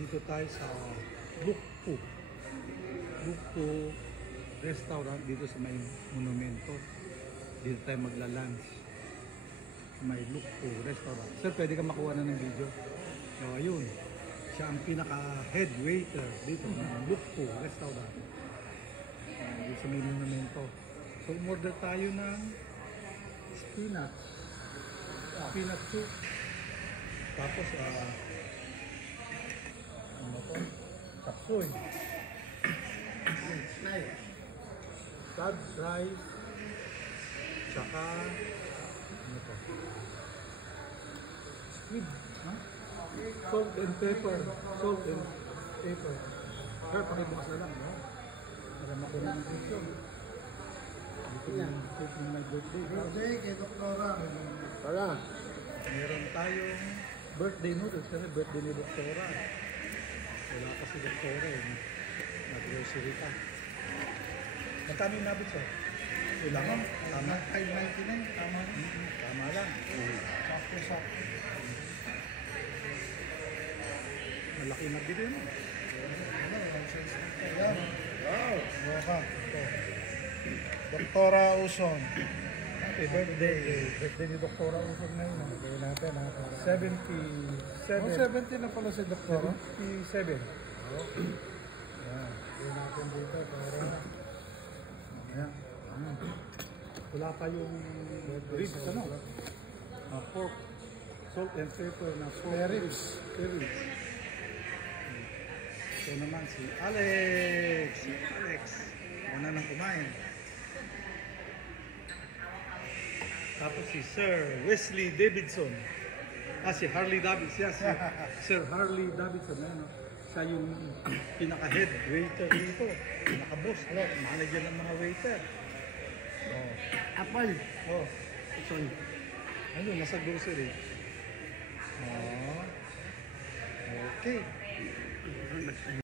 Dito tayo sa Lukpo. Lukpo Restaurant dito sa may monumento. Dito tayo magla-lunch. May Lukpo Restaurant. Sir, pwede ka makuha na ng video? So, ayun. Siya ang pinaka-head waiter dito ng Lukpo Restaurant. Dito sa may monumento. So, umorder tayo ng spinach. Spinach soup. Tapos, ano to? Chapsuy. Crab rice. Tsaka, ano to? Squid. Huh? Salt and pepper. Salt and pepper. Sir, pakibukas na lang, no? Para makuha ng video. Dito yung cake ng my birthday. Birthday kay Doktora. Para. Meron tayong birthday noodles kasi birthday ni Doktora. Wala pa si Doktora eh. Nag-grocery pa. Magkano yung nabit sir? Wala ka? Tama? 599, tama. Tama lang. Sakto-sakto. Malaki na bili mo. Ayan. Wow! Baka. Doktora Uson. Happy birthday. Birthday ni Doktora Usog na yun. Gawin natin ha. 77. Oh, 70 na pala si Doktora. 77. Ayan. Gawin natin dito. Para Ayan. Wala pa yung ribs, ano? Pork. Salt and pepper na pork. Spare ribs. Spare ribs. Ito naman si Alex. Si Alex. Una nang kumain. Tapos si Sir Wesley Davidson. Si Harley Davidson. Yeah, si Sir Harley Davidson. Ano? Siya yung pinaka-head waiter dito. Pinaka-boss. Manager ng mga waiter. Oh. Apple. Oh. Ito. Ano, nasa grocery. Oh. Okay.